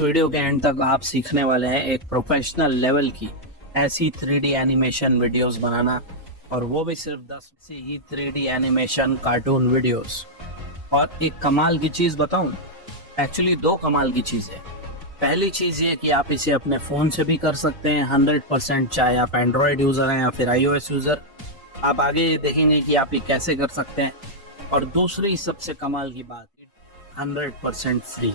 Video के and तक आप सीखने वाले हैं एक प्रोफेशनल लेवल की ऐसी 3D एनिमेशन वीडियोस बनाना, और वो भी सिर्फ 10 से ही 3D एनिमेशन कार्टून वीडियोस। और एक कमाल की चीज़ बताऊं, एक्चुअली दो कमाल की चीज़ है। पहली चीज़ ये कि आप इसे अपने फ़ोन से भी कर सकते हैं 100%, चाहे आप एंड्रॉयड यूज़र हैं या फिर iOS यूज़र। आप आगे देखेंगे कि आप ये कैसे कर सकते हैं। और दूसरी सबसे कमाल की बात, 100% फ्री।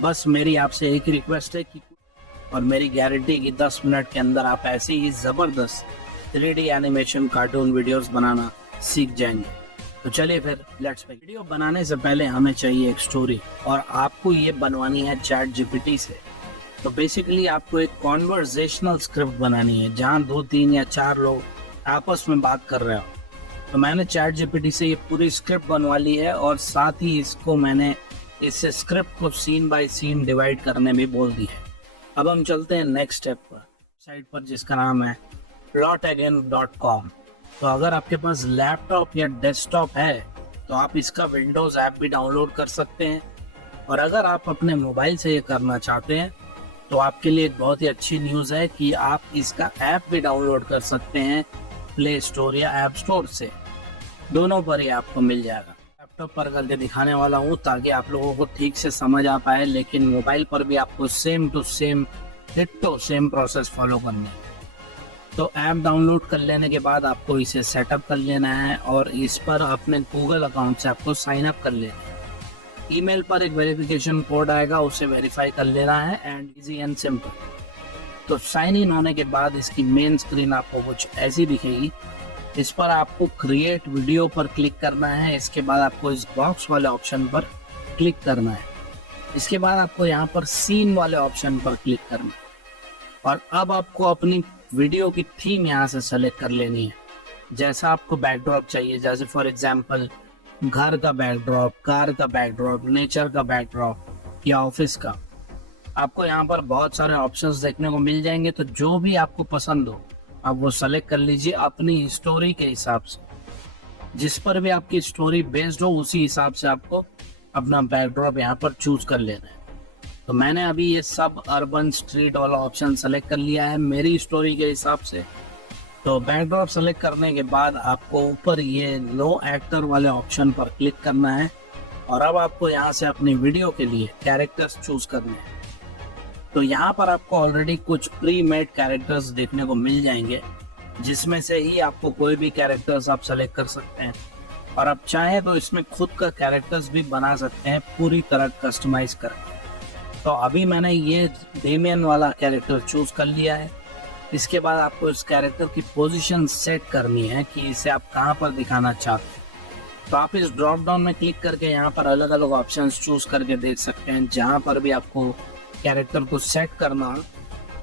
बस मेरी आपसे एक ही रिक्वेस्ट है कि, और मेरी गारंटी कि 10 मिनट के अंदर आप ऐसी ही ज़बरदस्त 3D एनिमेशन कार्टून वीडियोस बनाना सीख जाएंगे। तो चलिए फिर लेट्स बिगिन। वीडियो बनाने से पहले हमें चाहिए एक स्टोरी, और आपको ये बनवानी है चैट जीपीटी से। तो बेसिकली आपको एक कॉन्वर्सेशनल स्क्रिप्ट बनानी है जहाँ 2, 3 या 4 लोग आपस में बात कर रहे हो। तो मैंने चैट जीपीटी से ये पूरी स्क्रिप्ट बनवा ली है, और साथ ही इसको मैंने इस स्क्रिप्ट को सीन बाय सीन डिवाइड करने भी बोल दी है। अब हम चलते हैं नेक्स्ट स्टेप पर, साइट पर जिसका नाम है plotagain.com। तो अगर आपके पास लैपटॉप या डेस्कटॉप है तो आप इसका विंडोज़ ऐप भी डाउनलोड कर सकते हैं, और अगर आप अपने मोबाइल से ये करना चाहते हैं तो आपके लिए एक बहुत ही अच्छी न्यूज़ है कि आप इसका ऐप भी डाउनलोड कर सकते हैं प्ले स्टोर या ऐप स्टोर से। दोनों पर ही आपको मिल जाएगा। लैपटॉप पर करके दिखाने वाला हूँ ताकि आप लोगों को ठीक से समझ आ पाए, लेकिन मोबाइल पर भी आपको same to same ditto same process follow करनी है। तो ऐप डाउनलोड कर लेने के बाद आपको इसे सेटअप कर लेना है, और इस पर अपने गूगल अकाउंट से आपको साइन अप कर लेना है। ईमेल पर एक वेरिफिकेशन कोड आएगा, उसे वेरीफाई कर लेना है, एंड इजी एंड सिंपल। तो साइन इन होने के बाद इसकी मेन स्क्रीन आपको कुछ ऐसी दिखेगी। इस पर आपको क्रिएट वीडियो पर क्लिक करना है। इसके बाद आपको इस बॉक्स वाले ऑप्शन पर क्लिक करना है। इसके बाद आपको यहाँ पर सीन वाले ऑप्शन पर क्लिक करना है, और अब आपको अपनी वीडियो की थीम यहाँ से सेलेक्ट कर लेनी है। जैसा आपको बैकड्रॉप चाहिए, जैसे फॉर एग्जांपल घर का बैकड्रॉप, कार का बैकड्रॉप, नेचर का बैकड्रॉप या ऑफिस का, आपको यहाँ पर बहुत सारे ऑप्शंस देखने को मिल जाएंगे। तो जो भी आपको पसंद हो आप वो सेलेक्ट कर लीजिए अपनी स्टोरी के हिसाब से। जिस पर भी आपकी स्टोरी बेस्ड हो उसी हिसाब से आपको अपना बैकड्रॉप यहाँ पर चूज कर लेना है। तो मैंने अभी ये सब अर्बन स्ट्रीट वाला ऑप्शन सेलेक्ट कर लिया है मेरी स्टोरी के हिसाब से। तो बैकड्रॉप सेलेक्ट करने के बाद आपको ऊपर ये नो एक्टर वाले ऑप्शन पर क्लिक करना है, और अब आपको यहाँ से अपनी वीडियो के लिए कैरेक्टर्स चूज करने हैं। तो यहाँ पर आपको ऑलरेडी कुछ प्री मेड कैरेक्टर्स देखने को मिल जाएंगे, जिसमें से ही आपको कोई भी कैरेक्टर्स आप सेलेक्ट कर सकते हैं, और आप चाहें तो इसमें खुद का कैरेक्टर्स भी बना सकते हैं पूरी तरह कस्टमाइज करके। तो अभी मैंने ये डेमियन वाला कैरेक्टर चूज कर लिया है। इसके बाद आपको इस कैरेक्टर की पोजीशन सेट करनी है कि इसे आप कहाँ पर दिखाना चाहते हैं। तो आप इस ड्रॉप डाउन में क्लिक करके यहाँ पर अलग अलग ऑप्शंस चूज करके देख सकते हैं। जहाँ पर भी आपको कैरेक्टर को सेट करना हो,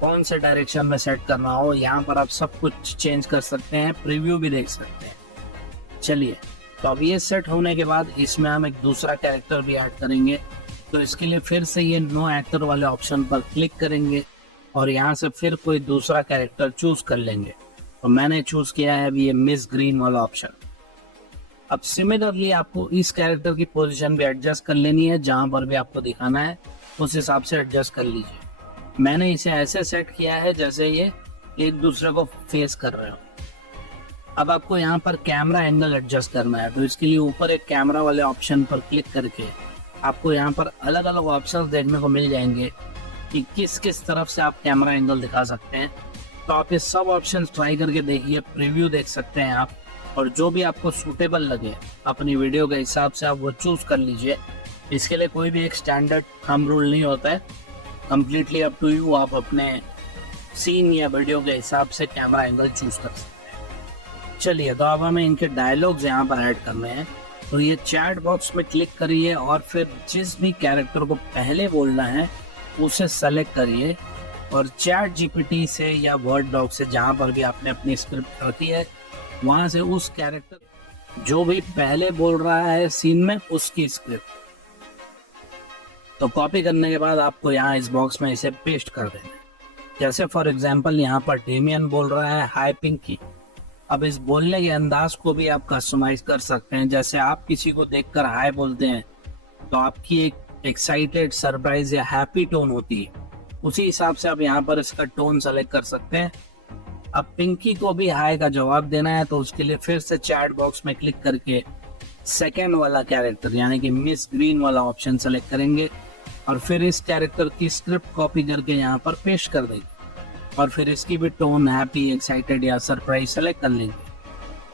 कौन से डायरेक्शन में सेट करना हो, यहाँ पर आप सब कुछ चेंज कर सकते हैं, प्रीव्यू भी देख सकते हैं। चलिए, तो अब ये सेट होने के बाद इसमें हम एक दूसरा कैरेक्टर भी ऐड करेंगे। तो इसके लिए फिर से ये नो एक्टर वाले ऑप्शन पर क्लिक करेंगे, और यहाँ से फिर कोई दूसरा कैरेक्टर चूज कर लेंगे। तो मैंने चूज किया है अभी ये मिस ग्रीन वाला ऑप्शन। अब सिमिलरली आपको इस कैरेक्टर की पोजीशन भी एडजस्ट कर लेनी है, जहाँ पर भी आपको दिखाना है उस हिसाब से एडजस्ट कर लीजिए। मैंने इसे ऐसे सेट किया है जैसे ये एक दूसरे को फेस कर रहे हो। अब आपको यहाँ पर कैमरा एंगल एडजस्ट करना है। तो इसके लिए ऊपर एक कैमरा वाले ऑप्शन पर क्लिक करके आपको यहाँ पर अलग अलग ऑप्शंस देखने को मिल जाएंगे कि किस किस तरफ से आप कैमरा एंगल दिखा सकते हैं। तो आप ये सब ऑप्शंस ट्राई करके देखिए, प्रीव्यू देख सकते हैं आप, और जो भी आपको सूटेबल लगे अपनी वीडियो के हिसाब से आप वो चूज कर लीजिए। इसके लिए कोई भी एक स्टैंडर्ड थंब रूल नहीं होता है, कम्प्लीटली अप टू यू। आप अपने सीन या वीडियो के हिसाब से कैमरा एंगल चूज कर सकते हैं। चलिए, तो अब हमें इनके डायलॉग्स यहाँ पर ऐड करने हैं। तो ये चैट बॉक्स में क्लिक करिए, और फिर जिस भी कैरेक्टर को पहले बोलना है उसे सेलेक्ट करिए, और चैट जीपीटी से या वर्ड डॉक से जहाँ पर भी आपने अपनी स्क्रिप्ट रखी है वहाँ से उस कैरेक्टर जो भी पहले बोल रहा है सीन में उसकी स्क्रिप्ट तो कॉपी करने के बाद आपको यहाँ इस बॉक्स में इसे पेस्ट कर देना है। जैसे फॉर एग्जांपल यहाँ पर डेमियन बोल रहा है हाय पिंकी। अब इस बोलने के अंदाज को भी आप कस्टमाइज कर सकते हैं। जैसे आप किसी को देखकर हाय बोलते हैं तो आपकी एक एक्साइटेड, सरप्राइज या हैप्पी टोन होती है, उसी हिसाब से आप यहाँ पर इसका टोन सेलेक्ट कर सकते हैं। अब पिंकी को भी हाय का जवाब देना है, तो उसके लिए फिर से चैट बॉक्स में क्लिक करके सेकेंड वाला कैरेक्टर यानी कि मिस ग्रीन वाला ऑप्शन सेलेक्ट करेंगे और फिर इस कैरेक्टर की स्क्रिप्ट कॉपी करके यहाँ पर पेस्ट कर देंगे और फिर इसकी भी टोन हैप्पी, एक्साइटेड या सरप्राइज सेलेक्ट कर लेंगे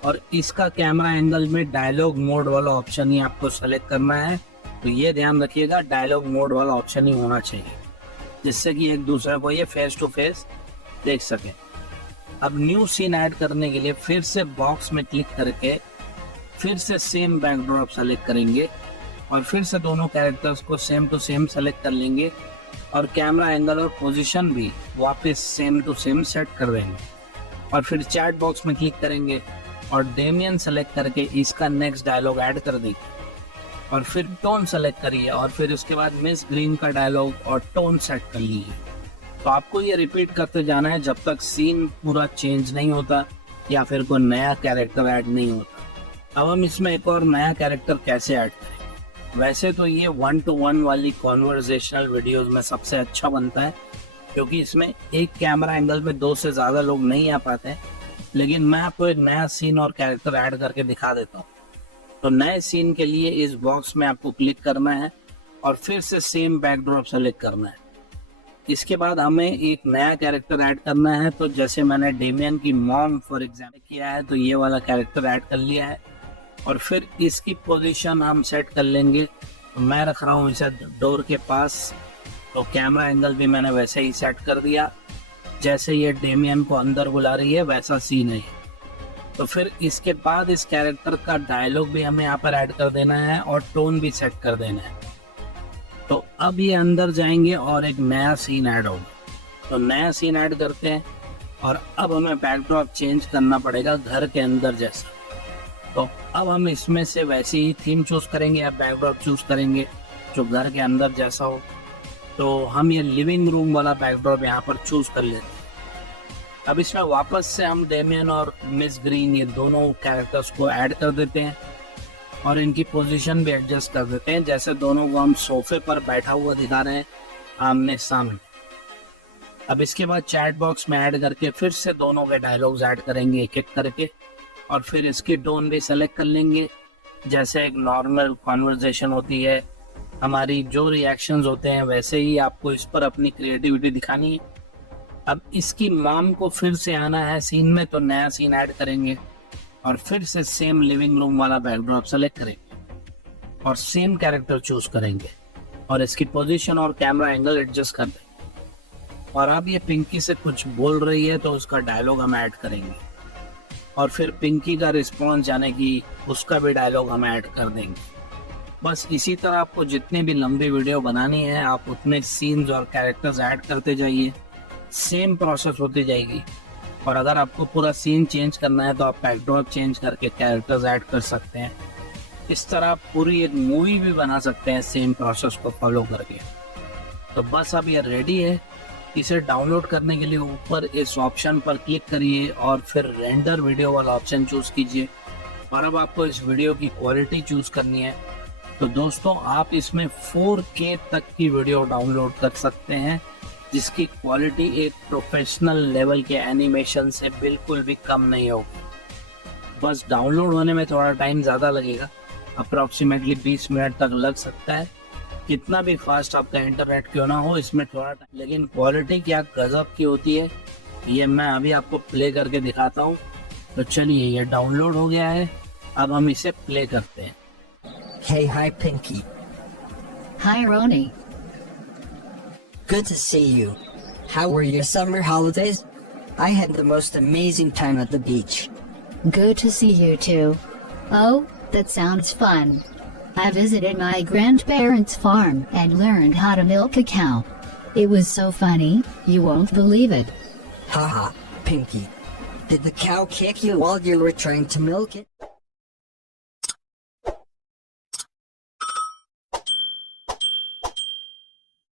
और इसका कैमरा एंगल में डायलॉग मोड वाला ऑप्शन ही आपको सेलेक्ट करना है। तो ये ध्यान रखिएगा, डायलॉग मोड वाला ऑप्शन ही होना चाहिए, जिससे कि एक दूसरे को ये फेस टू फेस देख सके। अब न्यू सीन ऐड करने के लिए फिर से बॉक्स में क्लिक करके फिर से सेम बैकड्रॉप सेलेक्ट करेंगे और फिर से दोनों कैरेक्टर्स को सेम टू सेम सेलेक्ट कर लेंगे और कैमरा एंगल और पोजीशन भी वापस सेम टू सेम सेट कर देंगे और फिर चैट बॉक्स में क्लिक करेंगे और डेमियन सेलेक्ट करके इसका नेक्स्ट डायलॉग ऐड कर देंगे और फिर टोन सेलेक्ट करिए और फिर उसके बाद मिस ग्रीन का डायलॉग और टोन सेट कर लीजिए। तो आपको ये रिपीट करते जाना है जब तक सीन पूरा चेंज नहीं होता या फिर कोई नया कैरेक्टर ऐड नहीं होता। अब हम इसमें एक और नया कैरेक्टर कैसे ऐड करेंगे। वैसे तो ये 1-to-1 वाली कॉन्वर्जेशनल वीडियोस में सबसे अच्छा बनता है, क्योंकि इसमें एक कैमरा एंगल में 2 से ज़्यादा लोग नहीं आ पाते हैं। लेकिन मैं आपको एक नया सीन और कैरेक्टर ऐड करके दिखा देता हूँ। तो नए सीन के लिए इस बॉक्स में आपको क्लिक करना है और फिर से सेम बैकड्रॉप सेलेक्ट करना है। इसके बाद हमें एक नया कैरेक्टर ऐड करना है। तो जैसे मैंने डेमियन की मॉम फॉर एग्जाम्पल किया है, तो ये वाला कैरेक्टर ऐड कर लिया है और फिर इसकी पोजीशन हम सेट कर लेंगे। तो मैं रख रहा हूँ इसे डोर के पास, तो कैमरा एंगल भी मैंने वैसे ही सेट कर दिया जैसे ये डेमियन को अंदर बुला रही है वैसा सीन है। तो फिर इसके बाद इस कैरेक्टर का डायलॉग भी हमें यहाँ पर ऐड कर देना है और टोन भी सेट कर देना है। तो अब ये अंदर जाएंगे और एक नया सीन ऐड होगा। तो नया सीन ऐड करते हैं और अब हमें बैकड्रॉप चेंज करना पड़ेगा घर के अंदर जैसा। तो अब हम इसमें से वैसे ही थीम चूज करेंगे या बैकड्रॉप चूज करेंगे जो घर के अंदर जैसा हो। तो हम ये लिविंग रूम वाला बैकड्रॉप यहाँ पर चूज कर लेते हैं। अब इसमें वापस से हम डेमियन और मिस ग्रीन ये दोनों कैरेक्टर्स को ऐड कर देते हैं और इनकी पोजीशन भी एडजस्ट कर देते हैं, जैसे दोनों को हम सोफे पर बैठा हुआ दिखा रहे हैं आमने सामने। अब इसके बाद चैट बॉक्स में ऐड करके फिर से दोनों के डायलॉग्स ऐड करेंगे एक एक करके और फिर इसकी टोन भी सेलेक्ट कर लेंगे, जैसे एक नॉर्मल कॉन्वर्जेशन होती है, हमारी जो रिएक्शंस होते हैं वैसे ही आपको इस पर अपनी क्रिएटिविटी दिखानी है। अब इसकी मॉम को फिर से आना है सीन में, तो नया सीन ऐड करेंगे और फिर से सेम लिविंग रूम वाला बैकड्रॉप सेलेक्ट करेंगे और सेम कैरेक्टर चूज करेंगे और इसकी पोजीशन और कैमरा एंगल एडजस्ट कर देंगे। और अब ये पिंकी से कुछ बोल रही है तो उसका डायलॉग हम ऐड करेंगे और फिर पिंकी का रिस्पॉन्स यानी कि उसका भी डायलॉग हम ऐड कर देंगे। बस इसी तरह आपको जितनी भी लंबी वीडियो बनानी है आप उतने सीन्स और कैरेक्टर्स ऐड करते जाइए, सेम प्रोसेस होती जाएगी। और अगर आपको पूरा सीन चेंज करना है तो आप बैकड्रॉप चेंज करके कैरेक्टर्स ऐड कर सकते हैं। इस तरह आप पूरी एक मूवी भी बना सकते हैं सेम प्रोसेस को फॉलो करके। तो बस अब ये रेडी है। इसे डाउनलोड करने के लिए ऊपर इस ऑप्शन पर क्लिक करिए और फिर रेंडर वीडियो वाला ऑप्शन चूज कीजिए और अब आपको इस वीडियो की क्वालिटी चूज करनी है। तो दोस्तों आप इसमें 4K तक की वीडियो डाउनलोड कर सकते हैं, जिसकी क्वालिटी एक प्रोफेशनल लेवल के एनिमेशन से बिल्कुल भी कम नहीं होगी। बस डाउनलोड होने में थोड़ा टाइम ज़्यादा लगेगा, अप्रॉक्सीमेटली 20 मिनट तक लग सकता है। कितना भी फास्ट आपका इंटरनेट क्यों ना हो, इसमें थोड़ा टाइम, लेकिन क्वालिटी क्या गजब की होती है ये मैं अभी आपको प्ले करके दिखाता हूँ। तो चलिए ये डाउनलोड हो गया है, अब हम इसे प्ले करते हैं। Hey, hi, Pinky. Hi, Ronnie. Good to see you. How were your summer holidays? I had the most amazing time at the beach. Good to see you too. Oh, that sounds fun. I visited my grandparents' farm and learned how to milk a cow. It was so funny, you won't believe it. Haha, Pinky. Did the cow kick you while you were trying to milk it?